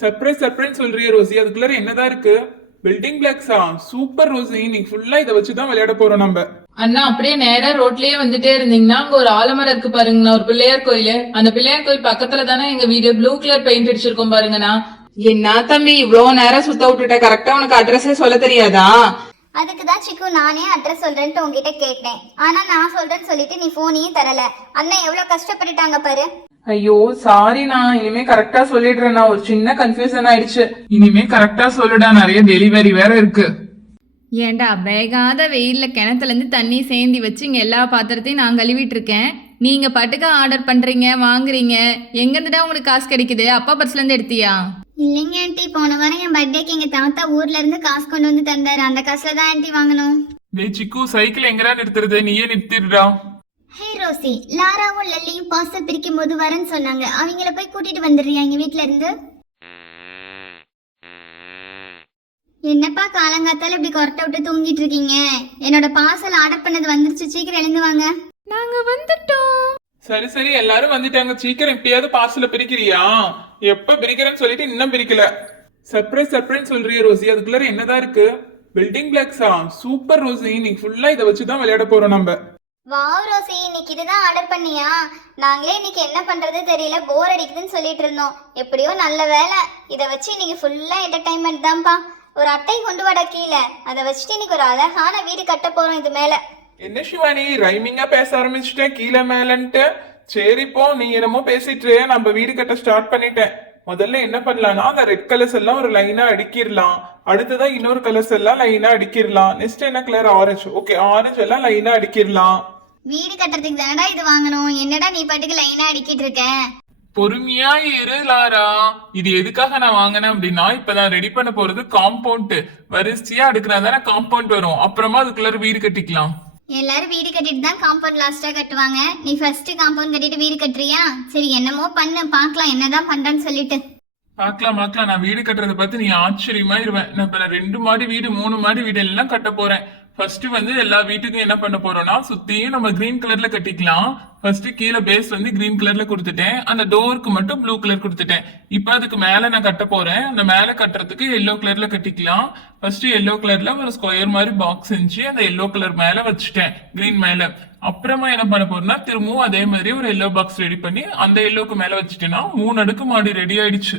Surprise surprise சொல்றிய Rousey, அதுக்குள்ள என்னதான் இருக்கு? பில்டிங் பிளாக்ஸா? சூப்பர் ரோசி, இன்னைக்கு ஃபுல்லா இதை வச்சுதான் விளையாட போறோம் நம்ம. அண்ணா அப்படியே நேரா ரோட்லயே வந்துட்டே இருந்தீங்கன்னா அங்க ஒரு ஆலமரம் இருக்கு பாருங்கண்ணா, ஒரு பிள்ளையார் கோயில். அந்த பிள்ளையார் கோயில் பக்கத்துல தானே எங்க வீடு. ப்ளூ கலர் பெயிண்ட் அடிச்சிருக்கோம் பாருங்கண்ணா. என்ன தம்பி இவ்வளவு நேரம் சுத்த விட்டுட்ட, கரெக்டா உனக்கு அட்ரஸே சொல்ல தெரியாதா? அதுக்குதான் சிக்கு நானே அட்ரஸ் சொல்றேன்ட்டு உங்ககிட்ட கேட்டேன். ஆனா நான் சொல்றேன்னு சொல்லிட்டு நீ போனையும் தரல. அண்ணன் எவ்வளவு கஷ்டப்பட்டுட்டாங்க பாரு. ஐயோ சாரிண்ணா, இனிமே கரெக்டா சொல்லிடுறேண்ணா. ஒரு சின்ன கன்ஃபியூசன் ஆயிடுச்சு. இனிமே கரெக்டா சொல்லுடா, நிறைய டெலிவரி வேற இருக்கு. ஏண்டா வேகாத வெயில்ல கிணத்துல இருந்து தண்ணி சேந்தி வச்சு இங்க எல்லா பாத்திரத்தையும் நான் கழுவிட்டு இருக்கேன். நீங்க பாட்டுக்க ஆர்டர் பண்றீங்க வாங்குறீங்க. எங்கிருந்துடா உங்களுக்கு காசு கிடைக்குது? அப்பா பர்ஸ்ல இருந்து எடுத்தியா? இல்லைங்க ஆண்டி, போன வாரம் என் பர்த்டேக்கு எங்க தாத்தா ஊர்ல இருந்து காசு கொண்டு வந்து தந்தாரு. அந்த காசுல தான் ஆண்டி வாங்கணும். டேய் சிக்கு, சைக்கிள் எங்கடா நிறுத்துறது? நீயே நிறுத்திடுடா. ஹே ரோசி, லாராவும் லல்லியும் பார்சல் பிரிக்கும் போது வரேன்னு சொன்னாங்க. அவங்கள போய் கூட்டிட்டு வந்துடுறியா எங்க வீட்ல இருந்து? என்னப்பா காலங்காத்தால இப்படி கொரட்டை விட்டு தூங்கிட்டு இருக்கீங்க? என்னோட பார்சல் ஆர்டர் பண்ணது வந்துருச்சு, சீக்கிரம் எழுந்து வாங்க. நாங்க வந்துட்டோம். சரி சரி, எல்லாரும் வந்துட்டாங்க. சீக்கிரம் இப்பயாவது பார்சல பிரிக்கிறியா? எப்ப பிரிக்கிறேன்னு சொல்லிட்டு இன்னும் பிரிக்கல. சர்ப்ரைஸ் சர்ப்ரைஸ் சொல்றிய ரோசி, அதுக்குள்ள என்னதான் இருக்கு? பில்டிங் பிளாக்ஸா? சூப்பர் ரோசி, இன்னைக்கு ஃபுல்லா இதை வச்சுதான் விளையாட போறோம் நம்ம. வாவ் ரோசி, இன்னைக்கு இதுதான் ஆர்டர் பண்ணியா? நாங்களே இன்னைக்கு என்ன பண்றது தெரியல, போர் அடிக்குதுன்னு சொல்லிட்டு இருந்தோம். எப்படியோ நல்ல வேலை, இதை வச்சு இன்னைக்கு ஃபுல்லா என்டர்டைன்மெண்ட் தான்ப்பா. ஒரு அட்டை கொண்டு வாடா கீழே, அதை வச்சுட்டு இன்னைக்கு ஒரு அழகான வீடு கட்ட போறோம் இது மேல. என்ன சிவானி ரைமிங்கா பேச ஆரம்பிச்சுட்டேன் கீழே மேலன்ட்டு. சரி போ, நீ என்னமோ பேசிட்டு நம்ம வீடு கட்ட ஸ்டார்ட் பண்ணிட்டேன். முதல்ல என்ன பண்ணலாம்னா அந்த ரெட் கலர்ஸ் எல்லாம் ஒரு லைனா அடிக்கிடலாம். அடுத்ததான் இன்னொரு கலர்ஸ் எல்லாம் லைனா அடிக்கிடலாம். நெக்ஸ்ட் என்ன கலர்? ஆரஞ்சு. ஓகே, ஆரஞ்சு எல்லாம் லைனா அடிக்கிடலாம். வீடு கட்டுறதுக்கு தானடா இது வாங்கணும். என்னடா நீ பாட்டுக்கு லைனா அடிக்கிட்டு இருக்க? பொறுமையா இரு லாரா. இது எதுக்காக நான் வாங்கினேன் அப்படின்னா, இப்பதான் ரெடி பண்ண போறது காம்பவுண்ட். வரிசையா அடுக்கினா தானே காம்பவுண்ட் வரும். அப்புறமா அதுக்குள்ள வீடு கட்டிக்கலாம். எல்லாரும் வீடு கட்டிட்டு தான் காம்பவுண்ட் லாஸ்டா கட்டுவாங்க. நீ ஃபர்ஸ்ட் காம்பவுண்ட் கட்டிட்டு வீடு கட்டுறியா? சரி என்னமோ பண்ணு, பாக்கலாம் என்னதான் பண்றேன்னு சொல்லிட்டு. பாக்கலாம் பாக்கலாம். நான் வீடு கட்டுறதை பார்த்து நீ ஆச்சரியமா இருவேன். நான் இப்ப 2 மாடி வீடு 3 மாடி வீடு எல்லாம் கட்ட போறேன். ஃபர்ஸ்ட் வந்து எல்லா வீட்டுக்கும் என்ன பண்ண போறோம்னா, சுத்தியும் நம்ம கிரீன் கலர்ல கட்டிக்கலாம். ஃபர்ஸ்ட் கீழே பேஸ் வந்து கிரீன் கலர்ல கொடுத்துட்டேன். அந்த டோருக்கு மட்டும் ப்ளூ கலர் கொடுத்துட்டேன். இப்ப அதுக்கு மேல நான் கட்ட போறேன். அந்த மேல கட்டுறதுக்கு எல்லோ கலர்ல கட்டிக்கலாம். ஃபர்ஸ்ட் எல்லோ கலர்ல ஒரு ஸ்கொயர் மாதிரி பாக்ஸ் செஞ்சு அந்த எல்லோ கலர் மேல வச்சுட்டேன், கிரீன் மேல. அப்புறமா என்ன பண்ண போறேன்னா, திரும்பவும் அதே மாதிரி ஒரு எல்லோ பாக்ஸ் ரெடி பண்ணி அந்த எல்லோக்கு மேல வச்சுட்டேன்னா 3 அடுக்கு மாடி ரெடி ஆயிடுச்சு.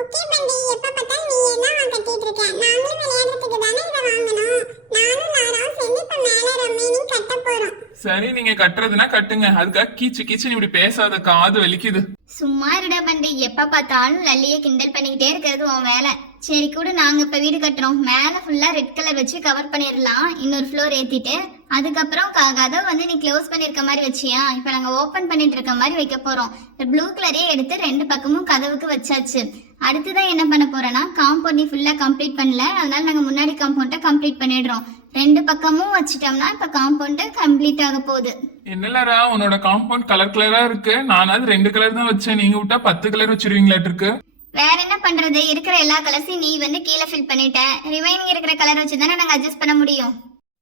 ஓகே பண்டி, எப்ப பார்த்தா நீ என்ன கட்டிட்டு இருக்க? நாங்களும் விளையாடுறதுக்கு தானே இத வாங்கணும். நானும் லாராவும் சேர்ந்து இப்ப மேல ரம்மீனிங் கட்ட போறோம். சரி, நீங்க கட்டுறதுன்னா கட்டுங்க. அதுக்காக கீச்சு கீச்சு இப்படி பேசாத, காது வலிக்குது. சும்மா இருடா பண்டி, எப்ப பார்த்தாலும் லல்லிய கிண்டல் பண்ணிக்கிட்டே இருக்கிறது உன் வேலை. சரி கூட, நாங்க இப்ப வீடு கட்டுறோம். மேல ஃபுல்லா ரெட் கலர் வச்சு கவர் பண்ணிடலாம். இன்னொரு ஃப்ளோர் ஏத்திட்டு அதுக்கப்புறம் கதவை வந்து நீ க்ளோஸ் பண்ணிருக்க மாதிரி வச்சியா? இப்ப நாங்க ஓபன் பண்ணிட்டு இருக்க மாதிரி வைக்க போறோம். ப்ளூ கலரே எடுத்து 2 பக்கமும் கதவுக்கு வச்சாச்சு. அடுத்துதான் என்ன பண்ண போறோம்னா, காம்பவுண்ட் நீ ஃபுல்லா கம்ப்ளீட் பண்ணல, அதனால நாங்க முன்னாடி காம்பவுண்ட கம்ப்ளீட் பண்ணிடுறோம். 2 பக்கமும் வச்சிட்டோம்னா இப்ப காம்பவுண்ட் கம்ப்ளீட் ஆக போகுது. என்னலரா, உன்னோட காம்பவுண்ட் கலர் கலரா இருக்கு. நானாவது 2 கலர் தான் வச்சேன். நீங்க விட்டா 10 கலர் வச்சிருவீங்களாட்டு இருக்கு. வேற என்ன பண்றது, இருக்கிற எல்லா கலர்ஸையும் நீ வந்து கீழே ஃபில் பண்ணிட்ட. ரிமைனிங் இருக்கிற கலர் வச்சு தானே நாங்க அட்ஜஸ்ட் பண்ண முடியும்.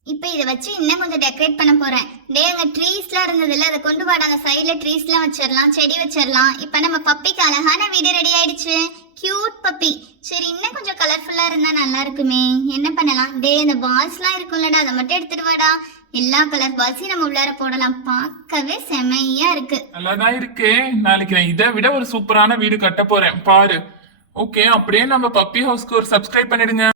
இப்ப இதை வச்சு இன்னும் கொஞ்சம் டெக்கரேட் பண்ண போறேன். டே, அங்க ட்ரீஸ்லாம் இருந்ததுல, அதை கொண்டு வாட. அந்த சைட்ல ட்ரீஸ்லாம் வச்சிடலாம், செடி வச்சிடலாம். இப்ப நம்ம பப்பிக்கு அழகான வீடு ரெடி ஆயிடுச்சு. Cute puppy. சரி, இன்னும் கொஞ்சம் கலர்ஃபுல்லா இருந்தா நல்லா இருக்குமே. என்ன பண்ணலாம்? டே, இந்த பால்ஸ்லாம் இருக்கும்லடா, அதை மட்டும் எடுத்துட்டு வாடா. எல்லா கலர் பால்ஸையும் நம்ம உள்ளார போடலாம். பார்க்கவே செமையா இருக்கு. நல்லாதான் இருக்கு. நாளைக்கு நான் இதை விட ஒரு சூப்பரான வீடு கட்ட போறேன் பாரு. ஓகே, அப்படியே நம்ம பப்பி ஹவுஸ்க்கு ஒரு சப்ஸ்கிரைப் பண்ணிடுங்க.